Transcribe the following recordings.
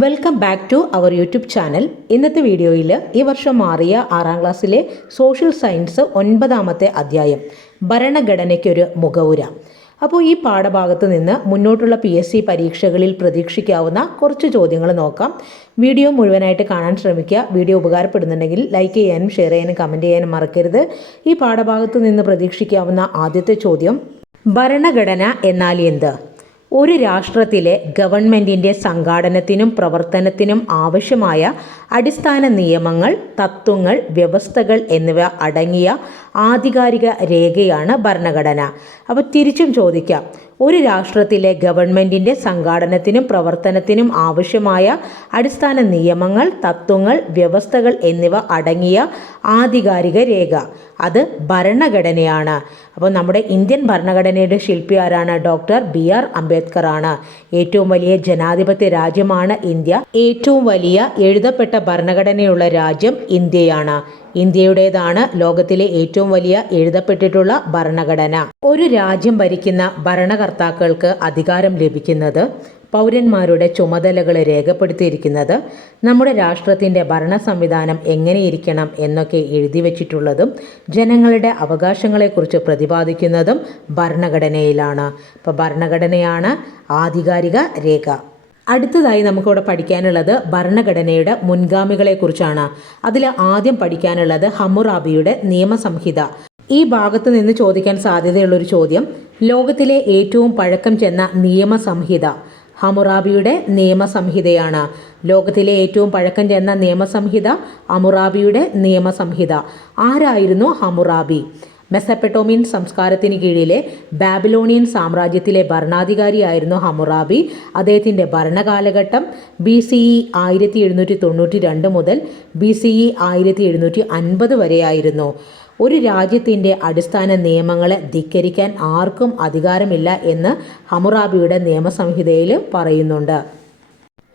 Welcome back to our YouTube channel. ഇന്നത്തെ വീഡിയോയിൽ ഈ വർഷം മാറിയ 6ാം ക്ലാസ്സിലെ സോഷ്യൽ സയൻസ് 9ാമത്തെ അധ്യായം ഭരണഘടനയ്ക്കൊരു മുഖവുര. അപ്പോൾ ഈ പാഠഭാഗത്ത് നിന്ന് മുന്നോട്ടുള്ള PSC പരീക്ഷകളിൽ പ്രതീക്ഷിക്കാവുന്ന കുറച്ച് ചോദ്യങ്ങൾ നോക്കാം. വീഡിയോ മുഴുവനായിട്ട് കാണാൻ ശ്രമിക്കുക. വീഡിയോ ഉപകാരപ്പെടുന്നുണ്ടെങ്കിൽ ലൈക്ക് ചെയ്യാനും ഷെയർ ചെയ്യാനും കമൻറ്റ് ചെയ്യാനും മറക്കരുത്. ഈ പാഠഭാഗത്ത് നിന്ന് പ്രതീക്ഷിക്കാവുന്ന ആദ്യത്തെ ചോദ്യം, ഭരണഘടന എന്നാൽ എന്ത്? ഒരു രാഷ്ട്രത്തിലെ ഗവൺമെൻറ്റിൻ്റെ സംഘാടനത്തിനും പ്രവർത്തനത്തിനും ആവശ്യമായ അടിസ്ഥാന നിയമങ്ങൾ, തത്വങ്ങൾ, വ്യവസ്ഥകൾ എന്നിവ അടങ്ങിയ ആധികാരിക രേഖയാണ് ഭരണഘടന. അപ്പോൾ തിരിച്ചും ചോദിക്കാം, ഒരു രാഷ്ട്രത്തിലെ ഗവൺമെൻറ്റിൻ്റെ സംഘാടനത്തിനും പ്രവർത്തനത്തിനും ആവശ്യമായ അടിസ്ഥാന നിയമങ്ങൾ, തത്വങ്ങൾ, വ്യവസ്ഥകൾ എന്നിവ അടങ്ങിയ ആധികാരിക രേഖ അത് ഭരണഘടനയാണ്. അപ്പോൾ നമ്മുടെ ഇന്ത്യൻ ഭരണഘടനയുടെ ശില്പി ആരാണ്? ഡോക്ടർ BR അംബേദ്കർ ആണ്. ഏറ്റവും വലിയ ജനാധിപത്യ രാജ്യമാണ് ഇന്ത്യ. ഏറ്റവും വലിയ എഴുതപ്പെട്ട ഭരണഘടനയുള്ള രാജ്യം ഇന്ത്യയാണ്. ഇന്ത്യയുടേതാണ് ലോകത്തിലെ ഏറ്റവും വലിയ എഴുതപ്പെട്ടിട്ടുള്ള ഭരണഘടന. ഒരു രാജ്യം ഭരിക്കുന്ന ഭരണകർത്താക്കൾക്ക് അധികാരം ലഭിക്കുന്നത്, പൗരന്മാരുടെ ചുമതലകൾ രേഖപ്പെടുത്തിയിരിക്കുന്നത്, നമ്മുടെ രാഷ്ട്രത്തിൻ്റെ ഭരണ സംവിധാനം എങ്ങനെയിരിക്കണം എന്നൊക്കെ എഴുതി വച്ചിട്ടുള്ളതും ജനങ്ങളുടെ അവകാശങ്ങളെക്കുറിച്ച് പ്രതിപാദിക്കുന്നതും ഭരണഘടനയിലാണ്. ഇപ്പോൾ ഭരണഘടനയാണ് ആധികാരിക രേഖ. അടുത്തതായി നമുക്കിവിടെ പഠിക്കാനുള്ളത് ഭരണഘടനയുടെ മുൻഗാമികളെക്കുറിച്ചാണ്. അതിൽ ആദ്യം പഠിക്കാനുള്ളത് ഹമ്മുറാബിയുടെ നിയമസംഹിത. ഈ ഭാഗത്ത് നിന്ന് ചോദിക്കാൻ സാധ്യതയുള്ളൊരു ചോദ്യം, ലോകത്തിലെ ഏറ്റവും പഴക്കം ചെന്ന നിയമസംഹിത ഹമ്മുറാബിയുടെ നിയമസംഹിതയാണ്. ലോകത്തിലെ ഏറ്റവും പഴക്കം ചെന്ന നിയമസംഹിത ഹമ്മുറാബിയുടെ നിയമസംഹിത. ആരായിരുന്നു ഹമ്മുറാബി? മെസപ്പൊട്ടേമിയൻ സംസ്കാരത്തിന് കീഴിലെ ബാബിലോണിയൻ സാമ്രാജ്യത്തിലെ ഭരണാധികാരിയായിരുന്നു ഹമ്മുറാബി. അദ്ദേഹത്തിൻ്റെ ഭരണകാലഘട്ടം BCE 1792 മുതൽ BCE 1750 വരെയായിരുന്നു. ഒരു രാജ്യത്തിൻ്റെ അടിസ്ഥാന നിയമങ്ങളെ ധിക്കരിക്കാൻ ആർക്കും അധികാരമില്ല എന്ന് ഹമ്മുറാബിയുടെ നിയമസംഹിതയിൽ പറയുന്നുണ്ട്.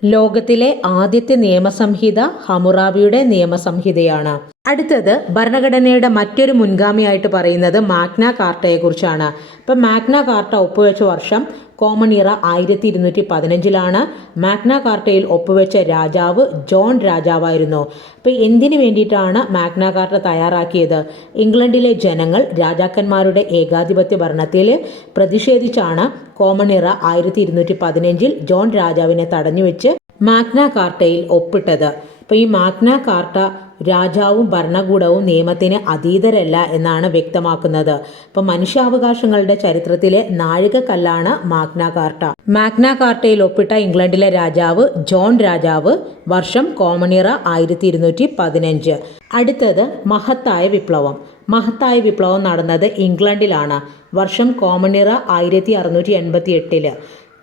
ലോകത്തിലെ ആദ്യത്തെ നിയമസംഹിത ഹമ്മുറാബിയുടെ നിയമസംഹിതയാണ്. അടുത്തത് ഭരണഘടനയുടെ മറ്റൊരു മുൻഗാമിയായിട്ട് പറയുന്നത് മാഗ്ന കാർട്ടയെക്കുറിച്ചാണ്. ഇപ്പം മാഗ്ന കാർട്ട ഒപ്പുവെച്ച വർഷം കോമൺ ഇറ 1215 മാഗ്ന കാർട്ടയിൽ ഒപ്പുവെച്ച രാജാവ് ജോൺ രാജാവായിരുന്നു. അപ്പോൾ എന്തിനു വേണ്ടിയിട്ടാണ് മാഗ്ന കാർട്ട തയ്യാറാക്കിയത്? ഇംഗ്ലണ്ടിലെ ജനങ്ങൾ രാജാക്കന്മാരുടെ ഏകാധിപത്യ ഭരണത്തിൽ പ്രതിഷേധിച്ചാണ് കോമൺ ഇറ 1215 ജോൺ രാജാവിനെ തടഞ്ഞുവെച്ച് മാഗ്ന കാർട്ടയിൽ ഒപ്പിട്ടത്. അപ്പോൾ ഈ മാഗ്ന കാർട്ട രാജാവും ഭരണകൂടവും നിയമത്തിന് അതീതരല്ല എന്നാണ് വ്യക്തമാക്കുന്നത്. അപ്പോൾ മനുഷ്യാവകാശങ്ങളുടെ ചരിത്രത്തിലെ നാഴികക്കല്ലാണ് മാഗ്ന കാർട്ട. മാഗ്ന കാർട്ടയിൽ ഒപ്പിട്ട ഇംഗ്ലണ്ടിലെ രാജാവ് ജോൺ രാജാവ്. വർഷം കോമൺ ഇറ 1215. അടുത്തത് മഹത്തായ വിപ്ലവം. മഹത്തായ വിപ്ലവം നടന്നത് ഇംഗ്ലണ്ടിലാണ്. വർഷം കോമൺ ഇറ 1688.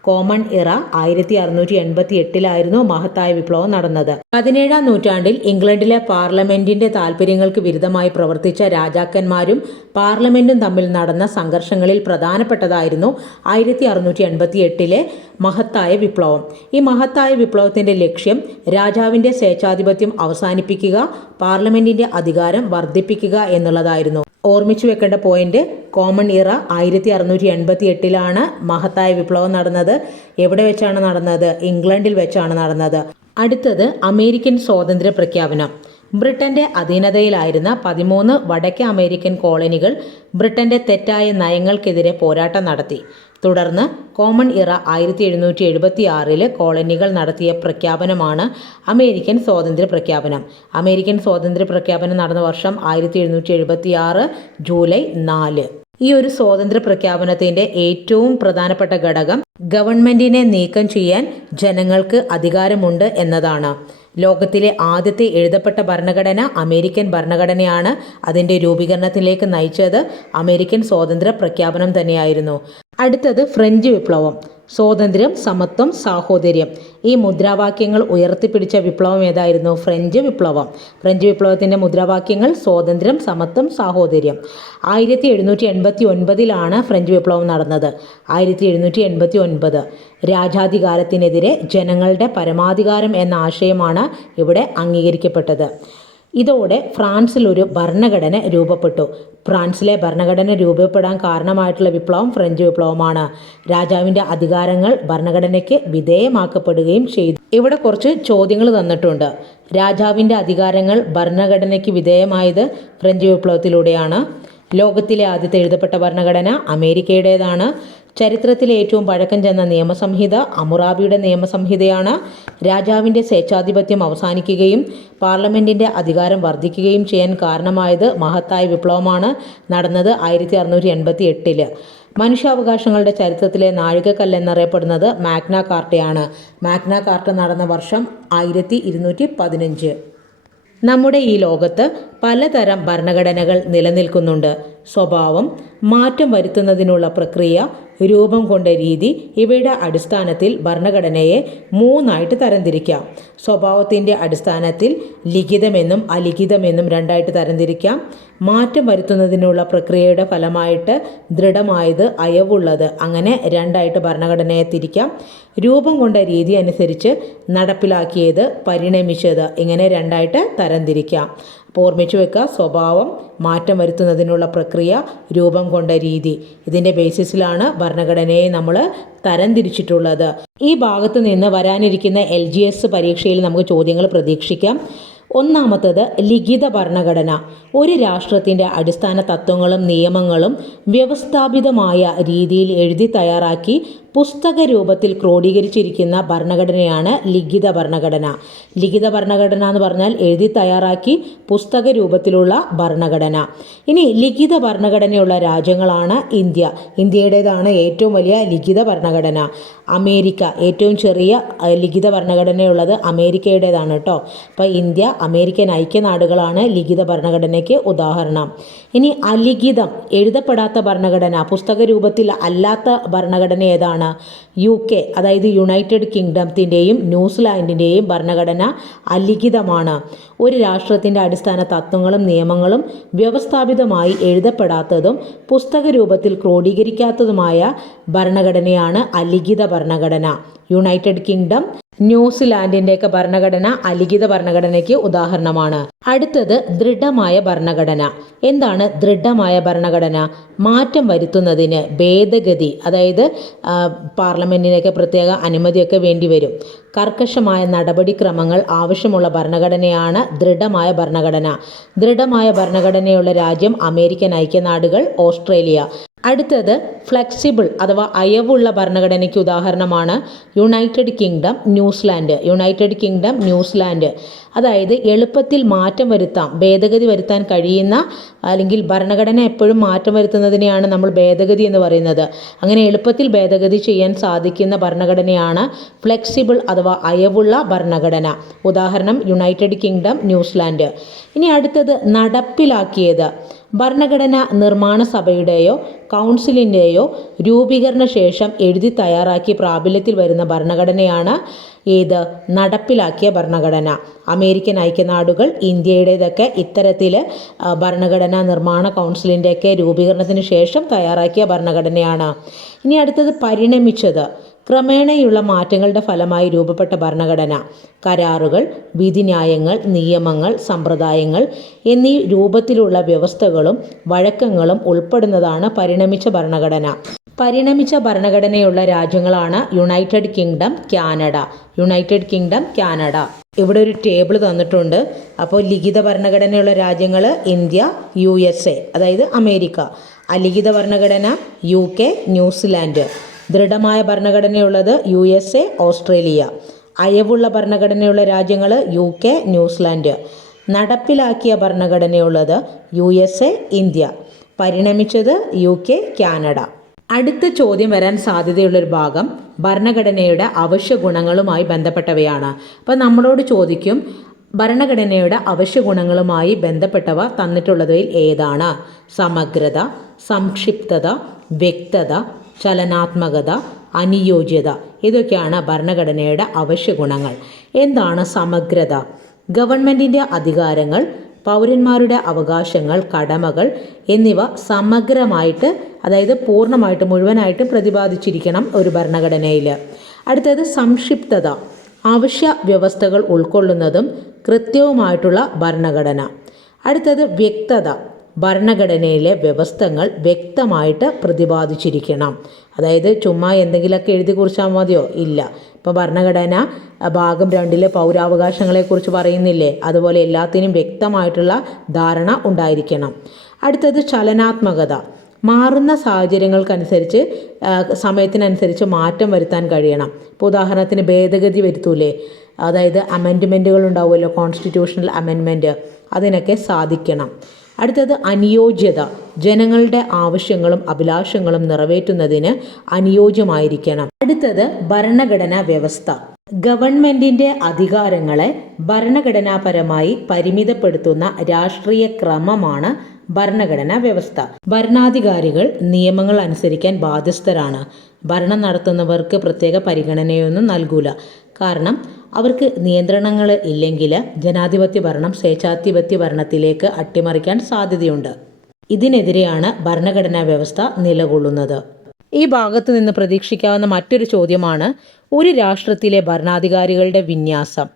കോമൺ ഇറ 1688 മഹത്തായ വിപ്ലവം നടന്നത്. 17ാം നൂറ്റാണ്ടിൽ ഇംഗ്ലണ്ടിലെ പാർലമെന്റിന്റെ താല്പര്യങ്ങൾക്ക് വിരുദ്ധമായി പ്രവർത്തിച്ച രാജാക്കന്മാരും പാർലമെന്റും തമ്മിൽ നടന്ന സംഘർഷങ്ങളിൽ പ്രധാനപ്പെട്ടതായിരുന്നു 1688 മഹത്തായ വിപ്ലവം. ഈ മഹത്തായ വിപ്ലവത്തിന്റെ ലക്ഷ്യം രാജാവിന്റെ സ്വേച്ഛാധിപത്യം അവസാനിപ്പിക്കുക, പാർലമെന്റിന്റെ അധികാരം വർദ്ധിപ്പിക്കുക എന്നുള്ളതായിരുന്നു. ഓർമ്മിച്ചു വെക്കേണ്ട പോയിന്റ്, കോമൺ ഇറ 1688 മഹത്തായ വിപ്ലവം നടന്നത്. എവിടെ വെച്ചാണ് നടന്നത്? ഇംഗ്ലണ്ടിൽ വെച്ചാണ് നടന്നത്. അടുത്തത് അമേരിക്കൻ സ്വാതന്ത്ര്യ പ്രഖ്യാപനം. ബ്രിട്ടന്റെ അധീനതയിലായിരുന്ന 13 വടക്കേ അമേരിക്കൻ കോളനികൾ ബ്രിട്ടന്റെ തെറ്റായ നയങ്ങൾക്കെതിരെ പോരാട്ടം നടത്തി. തുടർന്ന് കോമൺ ഇറ 1776 കോളനികൾ നടത്തിയ പ്രഖ്യാപനമാണ് അമേരിക്കൻ സ്വാതന്ത്ര്യ പ്രഖ്യാപനം. അമേരിക്കൻ സ്വാതന്ത്ര്യ പ്രഖ്യാപനം നടന്ന വർഷം 1776 ജൂലൈ 4. ഈ ഒരു സ്വാതന്ത്ര്യ പ്രഖ്യാപനത്തിൻ്റെ ഏറ്റവും പ്രധാനപ്പെട്ട ഘടകം ഗവൺമെന്റിനെ നീക്കം ചെയ്യാൻ ജനങ്ങൾക്ക് അധികാരമുണ്ട് എന്നതാണ്. ലോകത്തിലെ ആദ്യത്തെ എഴുതപ്പെട്ട ഭരണഘടന അമേരിക്കൻ ഭരണഘടനയാണ്. അതിൻ്റെ രൂപീകരണത്തിലേക്ക് നയിച്ചത് അമേരിക്കൻ സ്വാതന്ത്ര്യ പ്രഖ്യാപനം തന്നെയായിരുന്നു. അടുത്തത് ഫ്രഞ്ച് വിപ്ലവം. സ്വാതന്ത്ര്യം, സമത്വം, സാഹോദര്യം ഈ മുദ്രാവാക്യങ്ങൾ ഉയർത്തിപ്പിടിച്ച വിപ്ലവം ഏതായിരുന്നു? ഫ്രഞ്ച് വിപ്ലവം. ഫ്രഞ്ച് വിപ്ലവത്തിൻ്റെ മുദ്രാവാക്യങ്ങൾ സ്വാതന്ത്ര്യം, സമത്വം, സാഹോദര്യം. 1789 ഫ്രഞ്ച് വിപ്ലവം നടന്നത്. 1789 രാജാധികാരത്തിനെതിരെ ജനങ്ങളുടെ പരമാധികാരം എന്ന ആശയമാണ് ഇവിടെ അംഗീകരിക്കപ്പെട്ടത്. ഇതോടെ ഫ്രാൻസിൽ ഒരു ഭരണഘടന രൂപപ്പെട്ടു. ഫ്രാൻസിലെ ഭരണഘടന രൂപപ്പെടാൻ കാരണമായിട്ടുള്ള വിപ്ലവം ഫ്രഞ്ച് വിപ്ലവമാണ്. രാജാവിൻ്റെ അധികാരങ്ങൾ ഭരണഘടനയ്ക്ക് വിധേയമാക്കപ്പെടുകയും ചെയ്തു. ഇവിടെ കുറച്ച് ചോദ്യങ്ങൾ തന്നിട്ടുണ്ട്. രാജാവിൻ്റെ അധികാരങ്ങൾ ഭരണഘടനയ്ക്ക് വിധേയമായത് ഫ്രഞ്ച് വിപ്ലവത്തിലൂടെയാണ്. ലോകത്തിലെ ആദ്യത്തെ എഴുതപ്പെട്ട ഭരണഘടന അമേരിക്കയുടേതാണ്. ചരിത്രത്തിലെ ഏറ്റവും പഴക്കം ചെന്ന നിയമസംഹിത അമുറാബിയുടെ നിയമസംഹിതയാണ്. രാജാവിൻ്റെ സ്വേച്ഛാധിപത്യം അവസാനിക്കുകയും പാർലമെൻറ്റിൻ്റെ അധികാരം വർദ്ധിക്കുകയും ചെയ്യാൻ കാരണമായത് മഹത്തായ വിപ്ലവമാണ്. നടന്നത് 1688. മനുഷ്യാവകാശങ്ങളുടെ ചരിത്രത്തിലെ നാഴികക്കല്ലെന്നറിയപ്പെടുന്നത് മാഗ്ന കാർട്ടയാണ്. മാഗ്ന കാർട്ട നടന്ന വർഷം 1215. നമ്മുടെ ഈ ലോകത്ത് പലതരം ഭരണഘടനകൾ നിലനിൽക്കുന്നുണ്ട്. സ്വഭാവം, മാറ്റം വരുത്തുന്നതിനുള്ള പ്രക്രിയ, രൂപം കൊണ്ട രീതി, ഇവയുടെ അടിസ്ഥാനത്തിൽ ഭരണഘടനയെ 3ആയിട്ട് തരംതിരിക്കാം. സ്വഭാവത്തിൻ്റെ അടിസ്ഥാനത്തിൽ ലിഖിതമെന്നും അലിഖിതമെന്നും 2ആയിട്ട് തരംതിരിക്കാം. മാറ്റം വരുത്തുന്നതിനുള്ള പ്രക്രിയയുടെ ഫലമായിട്ട് ദൃഢമായത്, അയവുള്ളത്, അങ്ങനെ 2ആയിട്ട് ഭരണഘടനയെ തിരിക്കാം. രൂപം കൊണ്ട രീതി അനുസരിച്ച് നടപ്പിലാക്കിയത്, പരിണമിച്ചത്, ഇങ്ങനെ 2ആയിട്ട് തരംതിരിക്കാം. അപ്പോൾ ഓർമ്മിച്ചു വെക്കുക, സ്വഭാവം, മാറ്റം വരുത്തുന്നതിനുള്ള പ്രക്രിയ, രൂപം കൊണ്ട രീതി. ഇതിൻ്റെ ബേസിസിലാണ് ഭരണഘടനയെ നമ്മൾ തരംതിരിച്ചിട്ടുള്ളത്. ഈ ഭാഗത്ത് നിന്ന് വരാനിരിക്കുന്ന LGS പരീക്ഷയിൽ നമുക്ക് ചോദ്യങ്ങൾ പ്രതീക്ഷിക്കാം. ഒന്നാമത്തത് ലിഖിത ഭരണഘടന. ഒരു രാഷ്ട്രത്തിൻ്റെ അടിസ്ഥാന തത്വങ്ങളും നിയമങ്ങളും വ്യവസ്ഥാപിതമായ രീതിയിൽ എഴുതി തയ്യാറാക്കി പുസ്തക രൂപത്തിൽ ക്രോഡീകരിച്ചിരിക്കുന്ന ഭരണഘടനയാണ് ലിഖിത ഭരണഘടന. ലിഖിത ഭരണഘടന എന്ന് പറഞ്ഞാൽ എഴുതി തയ്യാറാക്കി പുസ്തക രൂപത്തിലുള്ള ഭരണഘടന. ഇനി ലിഖിത ഭരണഘടനയുള്ള രാജ്യങ്ങളാണ് ഇന്ത്യ. ഇന്ത്യയുടേതാണ് ഏറ്റവും വലിയ ലിഖിത ഭരണഘടന. അമേരിക്ക ഏറ്റവും ചെറിയ ലിഖിത ഭരണഘടനയുള്ളത് അമേരിക്കയുടേതാണ് കേട്ടോ. അപ്പോൾ ഇന്ത്യ, അമേരിക്കൻ ഐക്യനാടുകളാണ് ലിഖിത ഭരണഘടനയ്ക്ക് ഉദാഹരണം. ഇനി അലിഖിതം, എഴുതപ്പെടാത്ത ഭരണഘടന, പുസ്തക രൂപത്തിൽ അല്ലാത്ത ഭരണഘടന ഏതാണ്? UK, അതായത് യുണൈറ്റഡ് കിങ്ഡത്തിൻ്റെയും ന്യൂസിലാൻഡിൻ്റെയും ഭരണഘടന അലിഖിതമാണ്. ഒരു രാഷ്ട്രത്തിൻ്റെ അടിസ്ഥാന തത്വങ്ങളും നിയമങ്ങളും വ്യവസ്ഥാപിതമായി എഴുതപ്പെടാത്തതും പുസ്തക രൂപത്തിൽ ക്രോഡീകരിക്കാത്തതുമായ ഭരണഘടനയാണ് അലിഖിത ഭരണഘടന. യുണൈറ്റഡ് കിങ്ഡം, ന്യൂസിലാൻഡിൻ്റെയൊക്കെ ഭരണഘടന അലിഖിത ഭരണഘടനയ്ക്ക് ഉദാഹരണമാണ്. അടുത്തത് ദൃഢമായ ഭരണഘടന. എന്താണ് ദൃഢമായ ഭരണഘടന? മാറ്റം വരുത്തുന്നതിന് ഭേദഗതി, അതായത് പാർലമെൻറ്റിനൊക്കെ പ്രത്യേക അനുമതിയൊക്കെ വേണ്ടി വരും. കർക്കശമായ നടപടിക്രമങ്ങൾ ആവശ്യമുള്ള ഭരണഘടനയാണ് ദൃഢമായ ഭരണഘടന. ദൃഢമായ ഭരണഘടനയുള്ള രാജ്യം അമേരിക്കൻ ഐക്യനാടുകൾ, ഓസ്ട്രേലിയ. അടുത്തത് ഫ്ലെക്സിബിൾ അഥവാ അയവുള്ള ഭരണഘടനയ്ക്ക് ഉദാഹരണമാണ് United kingdom, New Zealand. United kingdom, New Zealand അതായത് എളുപ്പത്തിൽ മാറ്റം വരുത്താം, ഭേദഗതി വരുത്താൻ കഴിയുന്ന, അല്ലെങ്കിൽ ഭരണഘടന എപ്പോഴും മാറ്റം വരുത്തുന്നതിനെയാണ് നമ്മൾ ഭേദഗതി എന്ന് പറയുന്നത്. അങ്ങനെ എളുപ്പത്തിൽ ഭേദഗതി ചെയ്യാൻ സാധിക്കുന്ന ഭരണഘടനയാണ് ഫ്ലെക്സിബിൾ അഥവാ അയവുള്ള ഭരണഘടന. ഉദാഹരണം യുണൈറ്റഡ് കിങ്ഡം, ന്യൂസിലാൻഡ്. ഇനി അടുത്തത് നടപ്പിലാക്കിയത്. ഭരണഘടന നിർമ്മാണ സഭയുടെയോ കൗൺസിലിൻ്റെയോ രൂപീകരണ ശേഷം എഴുതി തയ്യാറാക്കി പ്രാബല്യത്തിൽ വരുന്ന ഭരണഘടനയാണ് ഏത്? നടപ്പിലാക്കിയ ഭരണഘടന. അമേരിക്കൻ ഐക്യനാടുകൾ, ഇന്ത്യയുടേതൊക്കെ ഇത്തരത്തിൽ ഭരണഘടനാ നിർമ്മാണ കൗൺസിലിൻ്റെയൊക്കെ രൂപീകരണത്തിന് ശേഷം തയ്യാറാക്കിയ ഭരണഘടനയാണ്. ഇനി അടുത്തത് പരിണമിച്ചത്. ക്രമേണയുള്ള മാറ്റങ്ങളുടെ ഫലമായി രൂപപ്പെട്ട ഭരണഘടന. കരാറുകൾ, വിധിന്യായങ്ങൾ, നിയമങ്ങൾ, സമ്പ്രദായങ്ങൾ എന്നീ രൂപത്തിലുള്ള വ്യവസ്ഥകളും വഴക്കങ്ങളും ഉൾപ്പെടുന്നതാണ് പരിണമിച്ച ഭരണഘടന. പരിണമിച്ച ഭരണഘടനയുള്ള രാജ്യങ്ങളാണ് United kingdom, Canada. United kingdom, Canada. ഇവിടെ ഒരു ടേബിൾ തന്നിട്ടുണ്ട്. അപ്പോൾ ലിഖിത ഭരണഘടനയുള്ള രാജ്യങ്ങൾ ഇന്ത്യ, USA അതായത് അമേരിക്ക. അലിഖിത ഭരണഘടന UK, ന്യൂസിലാൻഡ്. ദൃഢമായ ഭരണഘടനയുള്ളത് USA, ഓസ്ട്രേലിയ. അയവുള്ള ഭരണഘടനയുള്ള രാജ്യങ്ങൾ UK, ന്യൂസിലാൻഡ്. നടപ്പിലാക്കിയ ഭരണഘടനയുള്ളത് USA, ഇന്ത്യ. പരിണമിച്ചത് UK, Canada. അടുത്ത ചോദ്യം വരാൻ സാധ്യതയുള്ളൊരു ഭാഗം ഭരണഘടനയുടെ അവശ്യ ഗുണങ്ങളുമായി ബന്ധപ്പെട്ടവയാണ്. അപ്പോൾ നമ്മളോട് ചോദിക്കും, ഭരണഘടനയുടെ അവശ്യ ഗുണങ്ങളുമായി ബന്ധപ്പെട്ടവ തന്നിട്ടുള്ളതിൽ ഏതാണ്? സമഗ്രത, സംക്ഷിപ്തത, വ്യക്തത, ചലനാത്മകത, അനുയോജ്യത. ഇതൊക്കെയാണ് ഭരണഘടനയുടെ അവശ്യ ഗുണങ്ങൾ. എന്താണ് സമഗ്രത? ഗവൺമെൻറ്റിൻ്റെ അധികാരങ്ങൾ, പൗരന്മാരുടെ അവകാശങ്ങൾ, കടമകൾ എന്നിവ സമഗ്രമായിട്ട്, അതായത് പൂർണ്ണമായിട്ട്, മുഴുവനായിട്ട് പ്രതിപാദിച്ചിരിക്കണം ഒരു ഭരണഘടനയിൽ. അടുത്തത് സംക്ഷിപ്തത. അവശ്യ വ്യവസ്ഥകൾ ഉൾക്കൊള്ളുന്നതും കൃത്യവുമായിട്ടുള്ള ഭരണഘടന. അടുത്തത് വ്യക്തത. ഭരണഘടനയിലെ വ്യവസ്ഥകൾ വ്യക്തമായിട്ട് പ്രതിപാദിച്ചിരിക്കണം. അതായത് ചുമ്മാ എന്തെങ്കിലുമൊക്കെ എഴുതി കുറിച്ചാൽ മതിയോ? ഇല്ല. ഇപ്പോൾ ഭരണഘടന ഭാഗം 2 പൗരാവകാശങ്ങളെക്കുറിച്ച് പറയുന്നില്ലേ, അതുപോലെ എല്ലാത്തിനും വ്യക്തമായിട്ടുള്ള ധാരണ ഉണ്ടായിരിക്കണം. അടുത്തത് ചലനാത്മകത. മാറുന്ന സാഹചര്യങ്ങൾക്കനുസരിച്ച് സമയത്തിനനുസരിച്ച് മാറ്റം വരുത്താൻ കഴിയണം. ഇപ്പോൾ ഉദാഹരണത്തിന് ഭേദഗതി വരുത്തൂലേ, അതായത് അമെൻഡ്മെൻറ്റുകൾ ഉണ്ടാവുമല്ലോ, കോൺസ്റ്റിറ്റ്യൂഷണൽ അമെൻഡ്മെൻറ്റ്, അതിനൊക്കെ സാധിക്കണം. അടുത്തത് അനുയോജ്യത. ജനങ്ങളുടെ ആവശ്യങ്ങളും അഭിലാഷങ്ങളും നിറവേറ്റുന്നതിന് അനുയോജ്യമായിരിക്കണം. അടുത്തത് ഭരണഘടനാ വ്യവസ്ഥ. ഗവൺമെന്റിന്റെ അധികാരങ്ങളെ ഭരണഘടനാപരമായി പരിമിതപ്പെടുത്തുന്ന രാഷ്ട്രീയ ക്രമമാണ് ഭരണഘടനാ വ്യവസ്ഥ. ഭരണാധികാരികൾ നിയമങ്ങൾ അനുസരിക്കാൻ ബാധ്യസ്ഥരാണ്. ഭരണം നടത്തുന്നവർക്ക് പ്രത്യേക പരിഗണനയൊന്നും നൽകൂല. കാരണം അവർക്ക് നിയന്ത്രണങ്ങൾ ഇല്ലെങ്കിൽ ജനാധിപത്യ ഭരണം സ്വേച്ഛാധിപത്യ ഭരണത്തിലേക്ക് അട്ടിമറിക്കാൻ സാധ്യതയുണ്ട്. ഇതിനെതിരെയാണ് ഭരണഘടനാ വ്യവസ്ഥ നിലകൊള്ളുന്നത്. ഈ ഭാഗത്ത് നിന്ന് പ്രതീക്ഷിക്കാവുന്ന മറ്റൊരു ചോദ്യമാണ് ഒരു രാഷ്ട്രത്തിലെ ഭരണാധികാരികളുടെ വിന്യാസം.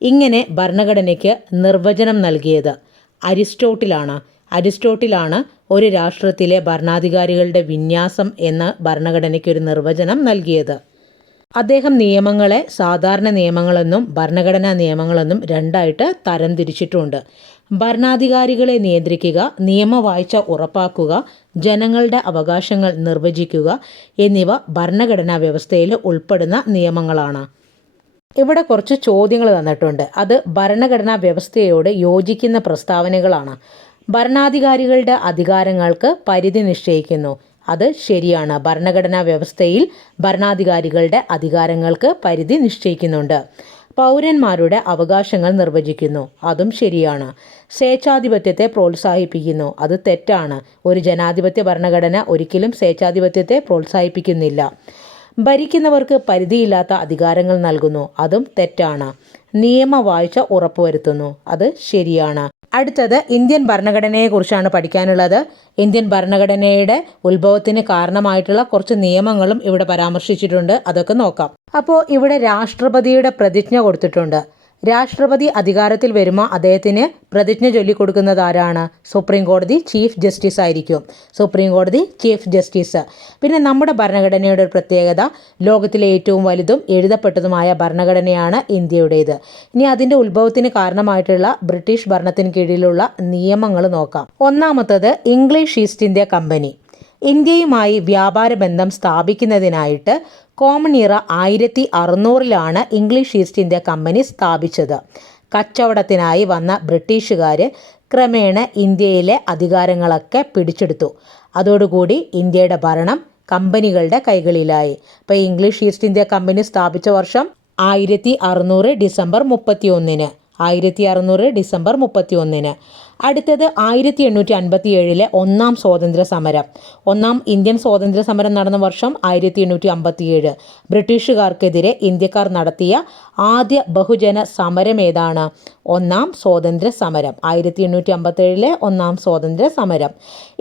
ഇങ്ങനെ ഭരണഘടനയ്ക്ക് നിർവചനം നൽകിയത് അരിസ്റ്റോട്ടിലാണ് ഒരു രാഷ്ട്രത്തിലെ ഭരണാധികാരികളുടെ വിന്യാസം എന്ന ഭരണഘടനയ്ക്കൊരു നിർവചനം നൽകിയത്. അദ്ദേഹം നിയമങ്ങളെ സാധാരണ നിയമങ്ങളെന്നും ഭരണഘടനാ നിയമങ്ങളെന്നും രണ്ടായിട്ട് തരംതിരിച്ചിട്ടുണ്ട്. ഭരണാധികാരികളെ നിയന്ത്രിക്കുക, നിയമവാഴ്ച ഉറപ്പാക്കുക, ജനങ്ങളുടെ അവകാശങ്ങൾ നിർവചിക്കുക എന്നിവ ഭരണഘടനാ വ്യവസ്ഥയിൽ ഉൾപ്പെടുന്ന നിയമങ്ങളാണ്. ഇവിടെ കുറച്ച് ചോദ്യങ്ങൾ തന്നിട്ടുണ്ട്. അത് ഭരണഘടനാ വ്യവസ്ഥയോട് യോജിക്കുന്ന പ്രസ്താവനകളാണ്. ഭരണാധികാരികളുടെ അധികാരങ്ങൾക്ക് പരിധി നിശ്ചയിക്കുന്നു. അത് ശരിയാണ്. ഭരണഘടനാ വ്യവസ്ഥയിൽ ഭരണാധികാരികളുടെ അധികാരങ്ങൾക്ക് പരിധി നിശ്ചയിക്കുന്നുണ്ട്. പൗരന്മാരുടെ അവകാശങ്ങൾ നിർവചിക്കുന്നു. അതും ശരിയാണ്. സ്വേച്ഛാധിപത്യത്തെ പ്രോത്സാഹിപ്പിക്കുന്നു. അത് തെറ്റാണ്. ഒരു ജനാധിപത്യ ഭരണഘടന ഒരിക്കലും സ്വേച്ഛാധിപത്യത്തെ പ്രോത്സാഹിപ്പിക്കുന്നില്ല. ഭരിക്കുന്നവർക്ക് പരിധിയില്ലാത്ത അധികാരങ്ങൾ നൽകുന്നു. അതും തെറ്റാണ്. നിയമവാഴ്ച ഉറപ്പുവരുത്തുന്നു. അത് ശരിയാണ്. അടുത്തത് ഇന്ത്യൻ ഭരണഘടനയെക്കുറിച്ചാണ് പഠിക്കാനുള്ളത്. ഇന്ത്യൻ ഭരണഘടനയുടെ ഉത്ഭവത്തിന് കാരണമായിട്ടുള്ള കുറച്ച് നിയമങ്ങളും ഇവിടെ പരാമർശിച്ചിട്ടുണ്ട്. അതൊക്കെ നോക്കാം. അപ്പോൾ ഇവിടെ രാഷ്ട്രപതിയുടെ പ്രതിജ്ഞ കൊടുത്തിട്ടുണ്ട്. രാഷ്ട്രപതി അധികാരത്തിൽ വരുമ്പോൾ അദ്ദേഹത്തിന് പ്രതിജ്ഞ ചൊല്ലിക്കൊടുക്കുന്നത് ആരാണ്? സുപ്രീം കോടതി ചീഫ് ജസ്റ്റിസ് ആയിരിക്കും. സുപ്രീം കോടതി ചീഫ് ജസ്റ്റിസ്. പിന്നെ നമ്മുടെ ഭരണഘടനയുടെ ഒരു പ്രത്യേകത, ലോകത്തിലെ ഏറ്റവും വലുതും എഴുതപ്പെട്ടതുമായ ഭരണഘടനയാണ് ഇന്ത്യയുടേത്. ഇനി അതിൻ്റെ ഉത്ഭവത്തിന് കാരണമായിട്ടുള്ള ബ്രിട്ടീഷ് ഭരണത്തിന് കീഴിലുള്ള നിയമങ്ങൾ നോക്കാം. ഒന്നാമത്തത് ഇംഗ്ലീഷ് ഈസ്റ്റ് ഇന്ത്യ കമ്പനി. ഇന്ത്യയുമായി വ്യാപാര ബന്ധം സ്ഥാപിക്കുന്നതിനായിട്ട് കോമൺ ഇറ 1600 ഇംഗ്ലീഷ് ഈസ്റ്റ് ഇന്ത്യ കമ്പനി സ്ഥാപിച്ചത്. കച്ചവടത്തിനായി വന്ന ബ്രിട്ടീഷുകാർ ക്രമേണ ഇന്ത്യയിലെ അധികാരങ്ങളൊക്കെ പിടിച്ചെടുത്തു. അതോടുകൂടി ഇന്ത്യയുടെ ഭരണം കമ്പനികളുടെ കൈകളിലായി. ഇപ്പോൾ ഇംഗ്ലീഷ് ഈസ്റ്റ് ഇന്ത്യ കമ്പനി സ്ഥാപിച്ച വർഷം 1600 ഡിസംബർ 31. അടുത്തത് 1857 ഒന്നാം സ്വാതന്ത്ര്യ സമരം. ഒന്നാം ഇന്ത്യൻ സ്വാതന്ത്ര്യ സമരം നടന്ന വർഷം 1857. ബ്രിട്ടീഷുകാർക്കെതിരെ ഇന്ത്യക്കാർ നടത്തിയ ആദ്യ ബഹുജന സമരം ഏതാണ്? ഒന്നാം സ്വാതന്ത്ര്യ സമരം. 1857 ഒന്നാം സ്വാതന്ത്ര്യ സമരം.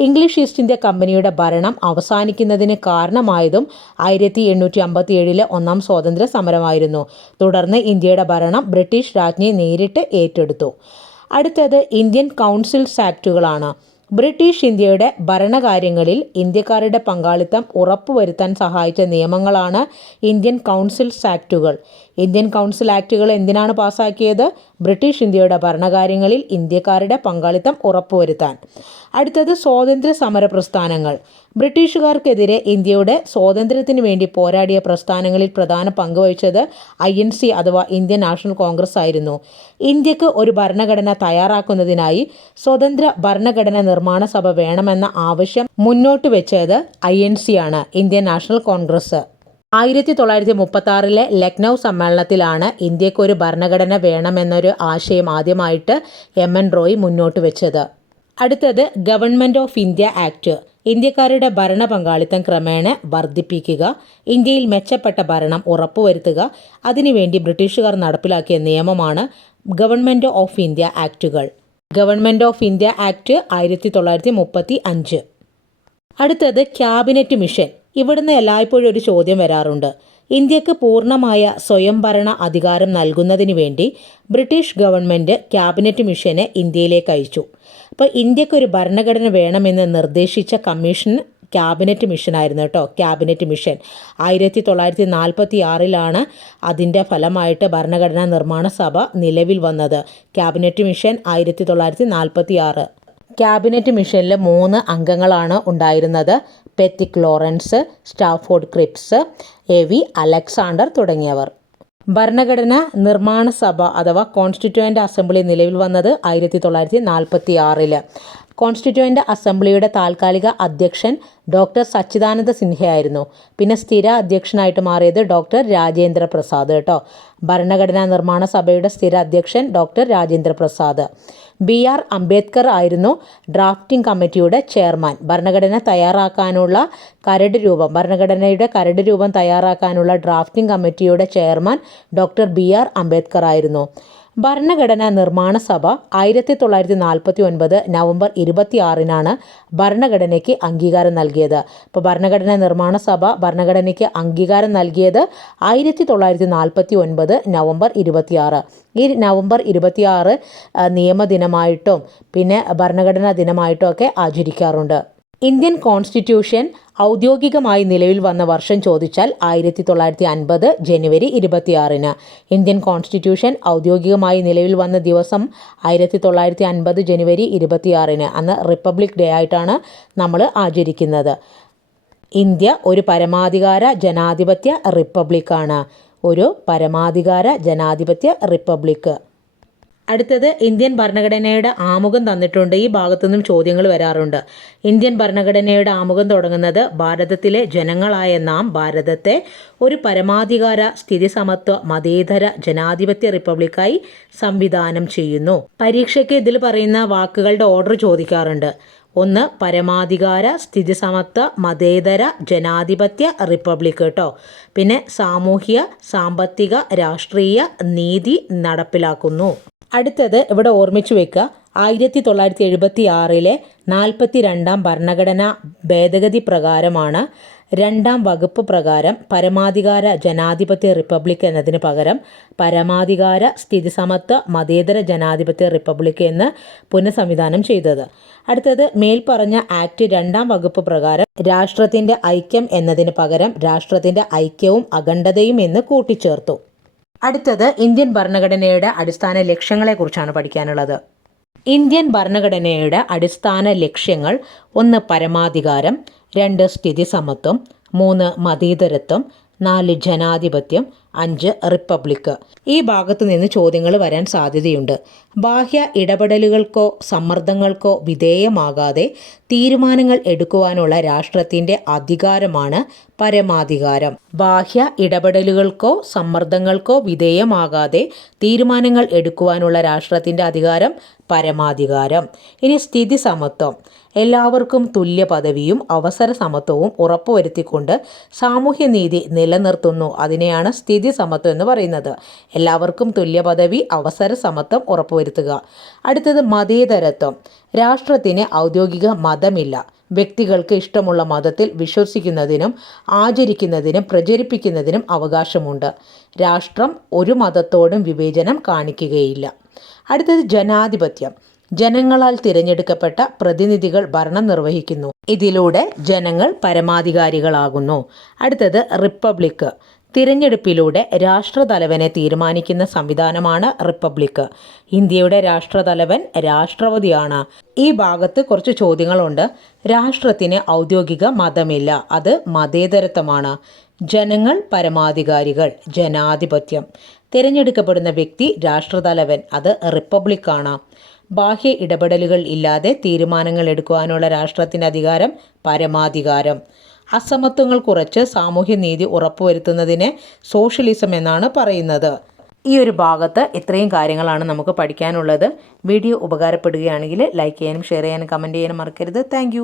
ഇംഗ്ലീഷ് ഈസ്റ്റ് ഇന്ത്യ കമ്പനിയുടെ ഭരണം അവസാനിക്കുന്നതിന് കാരണമായതും 1857 ഒന്നാം സ്വാതന്ത്ര്യ സമരമായിരുന്നു. തുടർന്ന് ഇന്ത്യയുടെ ഭരണം ബ്രിട്ടീഷ് രാജ്ഞി നേരിട്ട് ഏറ്റെടുത്തു. അടുത്തത് ഇന്ത്യൻ കൗൺസിൽസ് ആക്റ്റുകളാണ്. ബ്രിട്ടീഷ് ഇന്ത്യയുടെ ഭരണകാര്യങ്ങളിൽ ഇന്ത്യക്കാരുടെ പങ്കാളിത്തം ഉറപ്പുവരുത്താൻ സഹായിച്ച നിയമങ്ങളാണ് ഇന്ത്യൻ കൗൺസിൽസ് ആക്റ്റുകൾ. ഇന്ത്യൻ കൗൺസിൽ ആക്റ്റുകൾ എന്തിനാണ് പാസ്സാക്കിയത്? ബ്രിട്ടീഷ് ഇന്ത്യയുടെ ഭരണകാര്യങ്ങളിൽ ഇന്ത്യക്കാരുടെ പങ്കാളിത്തം ഉറപ്പുവരുത്താൻ. അടുത്തത് സ്വാതന്ത്ര്യ സമര പ്രസ്ഥാനങ്ങൾ. ബ്രിട്ടീഷുകാർക്കെതിരെ ഇന്ത്യയുടെ സ്വാതന്ത്ര്യത്തിന് വേണ്ടി പോരാടിയ പ്രസ്ഥാനങ്ങളിൽ പ്രധാന പങ്കുവഹിച്ചത് INC അഥവാ ഇന്ത്യൻ നാഷണൽ കോൺഗ്രസ് ആയിരുന്നു. ഇന്ത്യക്ക് ഒരു ഭരണഘടന തയ്യാറാക്കുന്നതിനായി സ്വതന്ത്ര ഭരണഘടന നിർമ്മാണ സഭ വേണമെന്ന ആവശ്യം മുന്നോട്ട് വെച്ചത് INC ആണ്, ഇന്ത്യൻ നാഷണൽ കോൺഗ്രസ്. 1936 ലക്നൗ സമ്മേളനത്തിലാണ് ഇന്ത്യക്ക് ഒരു ഭരണഘടന വേണമെന്നൊരു ആശയം ആദ്യമായിട്ട് MN റോയ് മുന്നോട്ട് വെച്ചത്. അടുത്തത് ഗവൺമെൻറ് ഓഫ് ഇന്ത്യ ആക്ട്. ഇന്ത്യക്കാരുടെ ഭരണ പങ്കാളിത്തം ക്രമേണ വർദ്ധിപ്പിക്കുക, ഇന്ത്യയിൽ മെച്ചപ്പെട്ട ഭരണം ഉറപ്പുവരുത്തുക, അതിനുവേണ്ടി ബ്രിട്ടീഷുകാർ നടപ്പിലാക്കിയ നിയമമാണ് ഗവൺമെൻറ് ഓഫ് ഇന്ത്യ ആക്റ്റുകൾ. Government of India act 1935. അടുത്തത് ക്യാബിനറ്റ് മിഷൻ. ഇവിടുന്ന് എല്ലായ്പ്പോഴും ഒരു ചോദ്യം വരാറുണ്ട്. ഇന്ത്യക്ക് പൂർണ്ണമായ സ്വയംഭരണ അധികാരം നൽകുന്നതിന് വേണ്ടി ബ്രിട്ടീഷ് ഗവൺമെൻറ് ക്യാബിനറ്റ് മിഷനെ ഇന്ത്യയിലേക്ക് അയച്ചു. അപ്പോൾ ഇന്ത്യക്കൊരു ഭരണഘടന വേണമെന്ന് നിർദ്ദേശിച്ച കമ്മീഷൻ ക്യാബിനറ്റ് മിഷനായിരുന്നു കേട്ടോ. ക്യാബിനറ്റ് മിഷൻ 1946 അതിൻ്റെ ഫലമായിട്ട് ഭരണഘടനാ നിർമ്മാണ സഭ നിലവിൽ വന്നത്. Cabinet mission 1946. ക്യാബിനറ്റ് മിഷനിൽ 3 അംഗങ്ങളാണ് ഉണ്ടായിരുന്നത്. പെറ്റിക് ലോറൻസ്, സ്റ്റാഫോർഡ് ക്രിപ്സ്, എ.വി. അലക്സാണ്ടർ തുടങ്ങിയവർ. ഭരണഘടനാ നിർമ്മാണ സഭ അഥവാ കോൺസ്റ്റിറ്റ്യൂവൻ്റ് അസംബ്ലി നിലവിൽ വന്നത് 1946. കോൺസ്റ്റിറ്റ്യൂവൻ്റ് അസംബ്ലിയുടെ താൽക്കാലിക അധ്യക്ഷൻ ഡോക്ടർ സച്ചിദാനന്ദ സിൻഹയായിരുന്നു. പിന്നെ സ്ഥിര അധ്യക്ഷനായിട്ട് മാറിയത് ഡോക്ടർ രാജേന്ദ്ര പ്രസാദ് കേട്ടോ. ഭരണഘടനാ നിർമ്മാണ സഭയുടെ സ്ഥിര അധ്യക്ഷൻ ഡോക്ടർ രാജേന്ദ്ര പ്രസാദ്. B.R. അംബേദ്കർ ആയിരുന്നു ഡ്രാഫ്റ്റിംഗ് കമ്മിറ്റിയുടെ ചെയർമാൻ. ഭരണഘടനയുടെ കരട് രൂപം തയ്യാറാക്കാനുള്ള ഡ്രാഫ്റ്റിംഗ് കമ്മിറ്റിയുടെ ചെയർമാൻ ഡോക്ടർ B.R. അംബേദ്കർ ആയിരുന്നു. ഭരണഘടനാ നിർമ്മാണ സഭ 1949 നവംബർ 26 ഭരണഘടനയ്ക്ക് അംഗീകാരം നൽകിയത്. അപ്പോൾ ഭരണഘടനാ നിർമ്മാണ സഭ ഭരണഘടനയ്ക്ക് അംഗീകാരം നൽകിയത് 1949 നവംബർ 26. ഈ നവംബർ 26 നിയമദിനമായിട്ടും പിന്നെ ഭരണഘടനാ ദിനമായിട്ടും ഒക്കെ ആചരിക്കാറുണ്ട്. ഇന്ത്യൻ കോൺസ്റ്റിറ്റ്യൂഷൻ ഔദ്യോഗികമായി നിലവിൽ വന്ന വർഷം ചോദിച്ചാൽ 1950 ജനുവരി 26. ഇന്ത്യൻ കോൺസ്റ്റിറ്റ്യൂഷൻ ഔദ്യോഗികമായി നിലവിൽ വന്ന ദിവസം 1950 ജനുവരി 26. അന്ന് റിപ്പബ്ലിക് ഡേ ആയിട്ടാണ് നമ്മൾ ആചരിക്കുന്നത്. ഇന്ത്യ ഒരു പരമാധികാര ജനാധിപത്യ റിപ്പബ്ലിക്കാണ്. ഒരു പരമാധികാര ജനാധിപത്യ റിപ്പബ്ലിക്ക്. അടുത്തത് ഇന്ത്യൻ ഭരണഘടനയുടെ ആമുഖം തന്നിട്ടുണ്ട്. ഈ ഭാഗത്തുനിന്നും ചോദ്യങ്ങൾ വരാറുണ്ട്. ഇന്ത്യൻ ഭരണഘടനയുടെ ആമുഖം തുടങ്ങുന്നത് ഭാരതത്തിലെ ജനങ്ങളായ നാം ഭാരതത്തെ ഒരു പരമാധികാര സ്ഥിതിസമത്വ മതേതര ജനാധിപത്യ റിപ്പബ്ലിക്കായി സംവിധാനം ചെയ്യുന്നു. പരീക്ഷയ്ക്ക് ഇതിൽ പറയുന്ന വാക്കുകളുടെ ഓർഡർ ചോദിക്കാറുണ്ട്. 1 പരമാധികാര സ്ഥിതിസമത്വ മതേതര ജനാധിപത്യ റിപ്പബ്ലിക്ക് കേട്ടോ. പിന്നെ സാമൂഹ്യ സാമ്പത്തിക രാഷ്ട്രീയ നീതി നടപ്പിലാക്കുന്നു. അടുത്തത് ഇവിടെ ഓർമ്മിച്ചു വെക്കുക. 1976 42 ഭരണഘടനാ ഭേദഗതി പ്രകാരമാണ് 2ാം വകുപ്പ് പ്രകാരം പരമാധികാര ജനാധിപത്യ റിപ്പബ്ലിക് എന്നതിന് പകരം പരമാധികാര സ്ഥിതിസമത്വ മതേതര ജനാധിപത്യ റിപ്പബ്ലിക് എന്ന് പുനഃസംവിധാനം ചെയ്തത്. അടുത്തത് മേൽപ്പറഞ്ഞ ആക്ട് 2ാം വകുപ്പ് പ്രകാരം രാഷ്ട്രത്തിൻ്റെ ഐക്യം എന്നതിന് പകരം രാഷ്ട്രത്തിൻ്റെ ഐക്യവും അഖണ്ഡതയും എന്ന് കൂട്ടിച്ചേർത്തു. അടുത്തത് ഇന്ത്യൻ ഭരണഘടനയുടെ അടിസ്ഥാന ലക്ഷ്യങ്ങളെക്കുറിച്ചാണ് പഠിക്കാനുള്ളത്. ഇന്ത്യൻ ഭരണഘടനയുടെ അടിസ്ഥാന ലക്ഷ്യങ്ങൾ: 1 പരമാധികാരം, 2 സ്ഥിതിസമത്വം, 3 മതേതരത്വം, 4 ജനാധിപത്യം, 5 റിപ്പബ്ലിക്ക്. ഈ ഭാഗത്തു നിന്ന് ചോദ്യങ്ങൾ വരാൻ സാധ്യതയുണ്ട്. ബാഹ്യ ഇടപെടലുകൾക്കോ സമ്മർദ്ദങ്ങൾക്കോ വിധേയമാകാതെ തീരുമാനങ്ങൾ എടുക്കുവാനുള്ള രാഷ്ട്രത്തിൻ്റെ അധികാരമാണ് പരമാധികാരം. ബാഹ്യ ഇടപെടലുകൾക്കോ സമ്മർദ്ദങ്ങൾക്കോ വിധേയമാകാതെ തീരുമാനങ്ങൾ എടുക്കുവാനുള്ള രാഷ്ട്രത്തിൻ്റെ അധികാരം പരമാധികാരം. ഇനി സ്ഥിതിസമത്വം: എല്ലാവർക്കും തുല്യ പദവിയും അവസര സമത്വവും ഉറപ്പുവരുത്തിക്കൊണ്ട് സാമൂഹ്യനീതി നിലനിർത്തുന്നു. അതിനെയാണ് സ്ഥിതിസമത്വം എന്ന് പറയുന്നത്. എല്ലാവർക്കും തുല്യ പദവി, അവസര സമത്വം ഉറപ്പുവരുത്തുക. അടുത്തത് മതേതരത്വം: രാഷ്ട്രത്തിന് ഔദ്യോഗിക മതമില്ല. വ്യക്തികൾക്ക് ഇഷ്ടമുള്ള മതത്തിൽ വിശ്വസിക്കുന്നതിനും ആചരിക്കുന്നതിനും പ്രചരിപ്പിക്കുന്നതിനും അവകാശമുണ്ട്. രാഷ്ട്രം ഒരു മതത്തോടും വിവേചനം കാണിക്കുകയില്ല. അടുത്തത് ജനാധിപത്യം: ജനങ്ങളാൽ തിരഞ്ഞെടുക്കപ്പെട്ട പ്രതിനിധികൾ ഭരണം നിർവഹിക്കുന്നു. ഇതിലൂടെ ജനങ്ങൾ പരമാധികാരികളാകുന്നു. അടുത്തത് റിപ്പബ്ലിക്ക്: തിരഞ്ഞെടുപ്പിലൂടെ രാഷ്ട്രതലവനെ തീരുമാനിക്കുന്ന സംവിധാനമാണ് റിപ്പബ്ലിക്ക്. ഇന്ത്യയുടെ രാഷ്ട്രതലവൻ രാഷ്ട്രപതിയാണ്. ഈ ഭാഗത്ത് കുറച്ച് ചോദ്യങ്ങളുണ്ട്. രാഷ്ട്രത്തിന് ഔദ്യോഗിക മതമില്ല, അത് മതേതരത്വമാണ്. ജനങ്ങൾ പരമാധികാരികൾ, ജനാധിപത്യം. തിരഞ്ഞെടുക്കപ്പെടുന്ന വ്യക്തി രാഷ്ട്രതലവൻ, അത് റിപ്പബ്ലിക്കാണ്. ബാഹ്യ ഇടപെടലുകൾ ഇല്ലാതെ തീരുമാനങ്ങൾ എടുക്കുവാനുള്ള രാഷ്ട്രത്തിൻ്റെ അധികാരം പരമാധികാരം. അസമത്വങ്ങൾ കുറച്ച് സാമൂഹ്യനീതി ഉറപ്പുവരുത്തുന്നതിനെ സോഷ്യലിസം എന്നാണ് പറയുന്നത്. ഈ ഒരു ഭാഗത്ത് ഇത്രയും കാര്യങ്ങളാണ് നമുക്ക് പഠിക്കാനുള്ളത്. വീഡിയോ ഉപകാരപ്പെടുകയാണെങ്കിൽ ലൈക്ക് ചെയ്യാനും ഷെയർ ചെയ്യാനും കമൻറ്റ് ചെയ്യാനും മറക്കരുത്. താങ്ക്